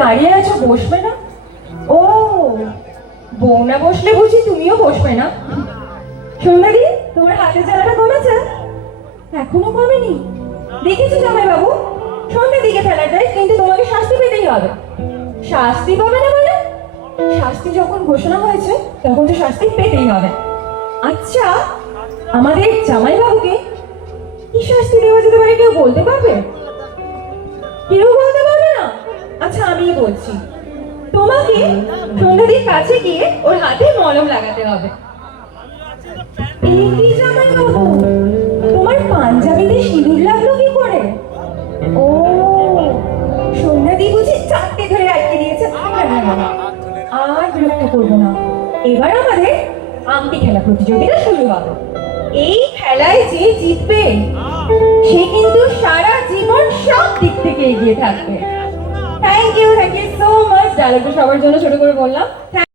দাঁড়িয়ে আছো, বসবে না? ও, বউ না বসলে বুঝি তুমিও বসবে না? সন্ধ্যাদি, তোমার হাতের জ্বালাটা কমেছে? এখনো কমেনি? দেখেছো জামাই বাবু, সন্ধ্যে দিকে ফেলা যায়, কিন্তু তোমাকে শাস্তি পেতেই হবে। শাস্তি পাবে না মানে? শাস্তি যখন ঘোষণা হয়েছে তখন তো শাস্তি পেতেই হবে। আচ্ছা, আমাদের জামাই বাবুকে কি শাস্তি দেওয়া যেতে পারে কেউ বলতে পারবে? কেউ বলতে পারবে না? আচ্ছা, আমিই বলছি। তোমাকে সন্ধ্যাদির কাছে গিয়ে ওর হাতে মলম লাগাতে হবে। এই কি জামাই বাবু, তোমার পাঞ্জাবিতে সিঁদুর লাগলো কি করে? ও, সন্ধ্যাদি বুঝি চারটে ধরে আটকে দিয়েছে। আর বিরক্ত করবো না। এবার আমাদের আংটি খেলা প্রতিযোগিতা শুরু হবে। এই খেলায় যে জিতবে সে কিন্তু সারা জীবন সব দিক থেকে এগিয়ে থাকবে। Thank you so much. ডায়লগটা সবার জন্য ছোট করে বললাম।